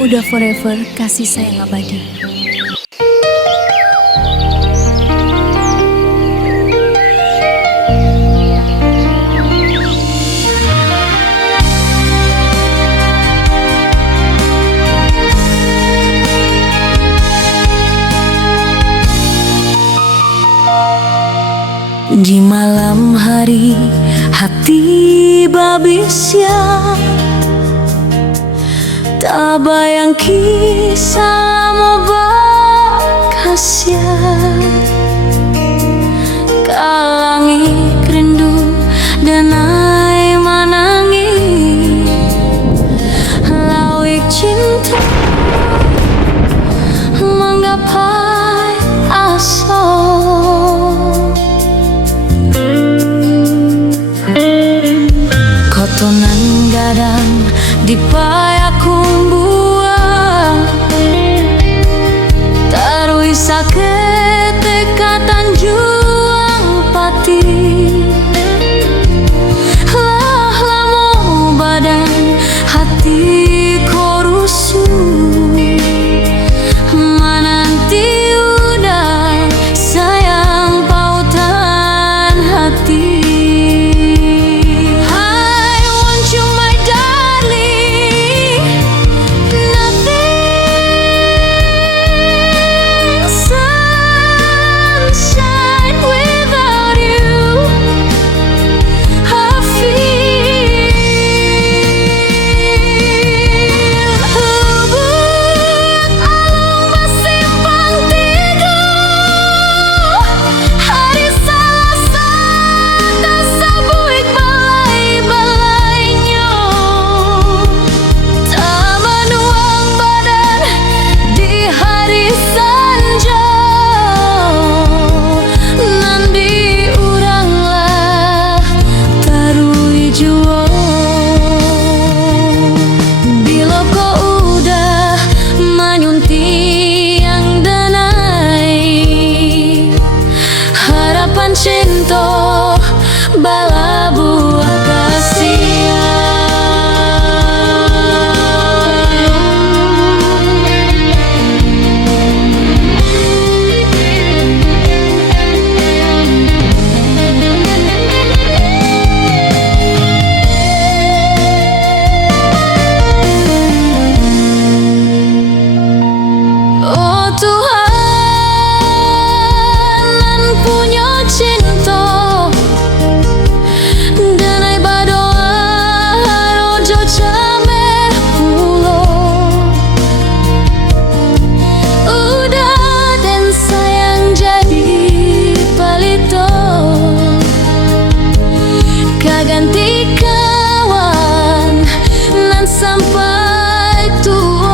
Udah forever, kasih sayang abadi. Di malam hari hati babisya tak bayang kisah mau bakasya kalangi rindu dan ai manangi lawik cinta menggapai aso kotonan gadang di payaku buah tarui sakit dekatan juang pati lah lamu badan hati korusu menanti udah sayang pautan hati. Cinta bala buah kasih oh Tuhan punya cinta dan ai badoa rojo camer pulo udah dan sayang jadi palito kaganti kawan nan sampai tua.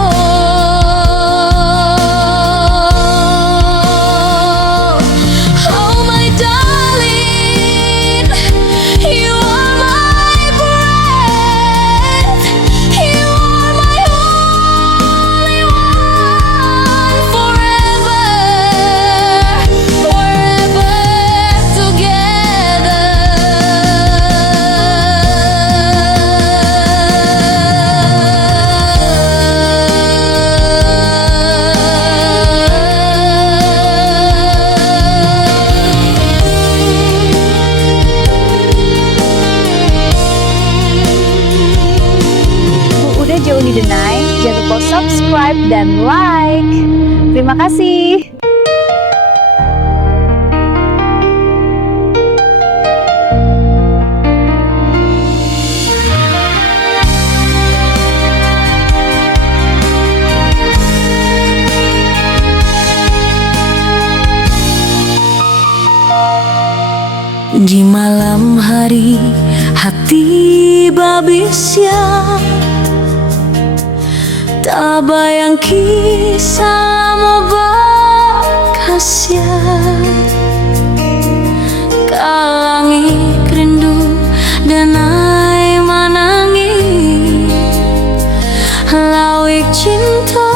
Uni Denai, jangan lupa subscribe dan like. Terima kasih. Di malam hari hati babisya tak bayang kisah mau bakasya kalangi rindu dan ai manangi lawik cinta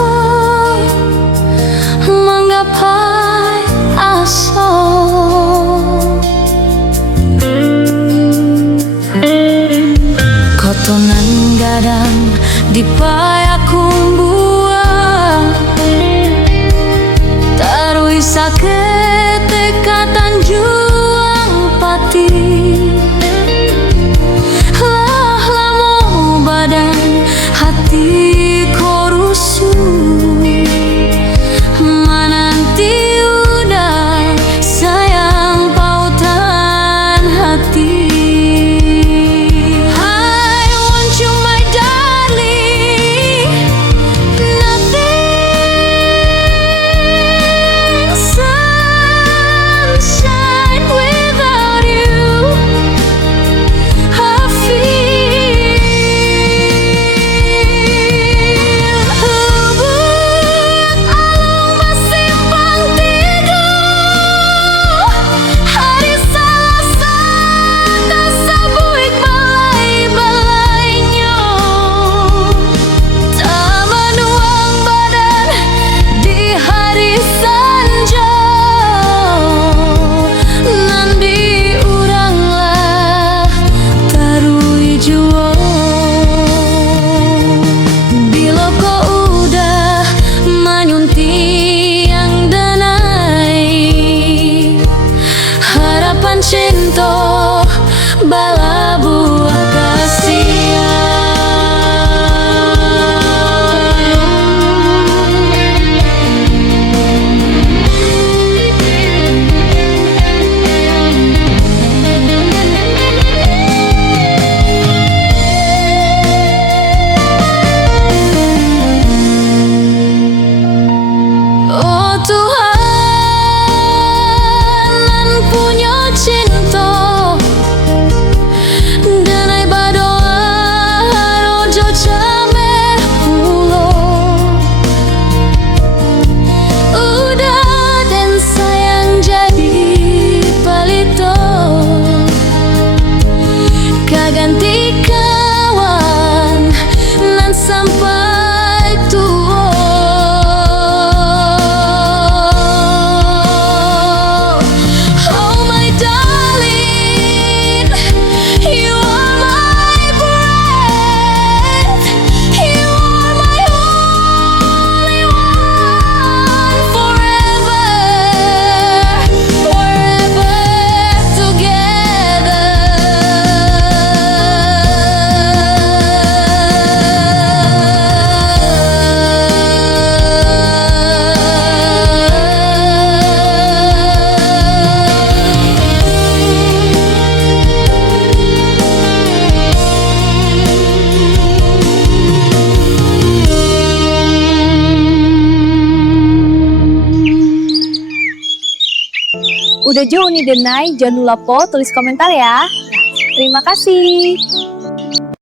menggapai aso kotonan gadang di payakumbuan, taruh sakit tekatan juang pati. Lah lamu badan hati korusu, menanti udah sayang pautan hati. I want you my darling, nothing sunshine without you. I feel hubung alung bersimpang tidur, hari Selasa tasabuik balai-balainya, tak menuang badan di hari senja. Nanti uranglah tarui jua, bila kau udah menyunting yang denai, harapan cinta bala buah oh Tuhan, nan punya cinta, denai badoa rojo cameh pulo. Udah dan sayang jadi palito, kaganti kawan nan sampai tua. Oh my darling, you are my breath, you are my only one, forever, forever together. Udah jauh nih Denai, jangan lupa tulis komentar ya. Terima kasih.